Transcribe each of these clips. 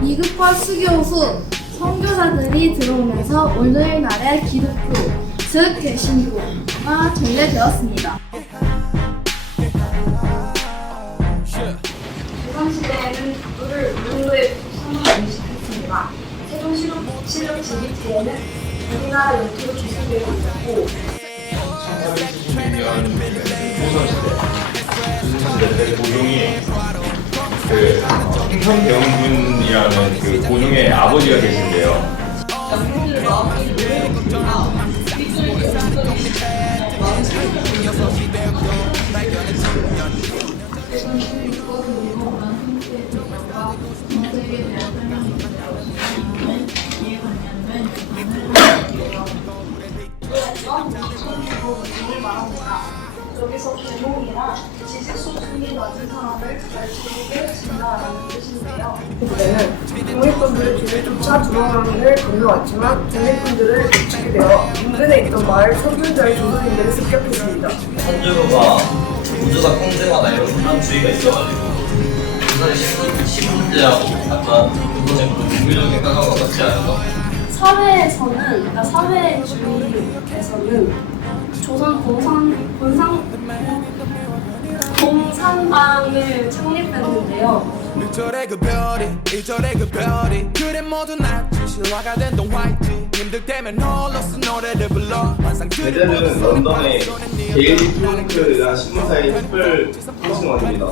미국과 수교 후 선교사들이 들어오면서 오늘날의 기독교, 즉 개신교가 전래되었습니다. 조선시대에는 불을 무도의 성을 인식했습니다. 세종 실록 실록 지기때에는 우리나라 영토로 조선교를 만들고 조선시대 조선시대 고종이 그 어, 흥선대원군이라는 그 고종의 아버지가 계신데요. 여기서 계몽이란 지식 수준이 낮은 사람을 가르치게 준다라는 뜻인데요. 그때는 뒤를 쫓아 두로강을 건너왔지만 독립군들을 놓치게 되어 인근에 있던 마을 선균자의 조선인들을 습격했습니다. 선조가 우주가 평생하다 이런 사람주의가 있어가지고 조선의 신- 신문제하고 약간 조선의 종교적인 것 같지 않아요? 사회에서는, 그러니까 사회주의에서는 조선 공산, 공산, 공산당을 창립했는데요. 일절의 그 별이 일절의 그 별이 그래 모두 낫지 실화가 된동 화이트 힘들 때면 홀로서 노래를 불러 환상들을 제대는 런던의 데일리 플랭크라는 신문사의 특별 통신원입니다.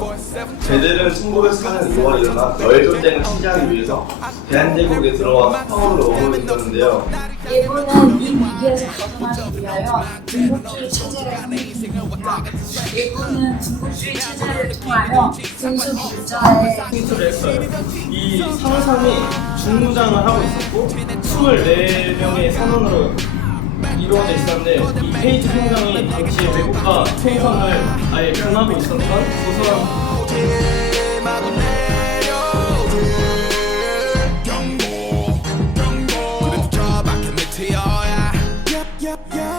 제대는 1904년 2월 일어나 널전쟁을 취재하기 위해서 대한제국에 들어와 스파우를 머물고 있었는데요. 일본은 이 위기에서 벗어나기 위하여 군국주의 체제를 합니다. 일본은 군국주의 체제를 통하여 군수 국자의 승수를 했어요. 이 상선이 중무장을 하고 있었고 24명의 선원으로 이루어져 있었는데 이 페이지 상장이 당시에 외국과 총선을 아예 변하고 있었던 조선 yeah.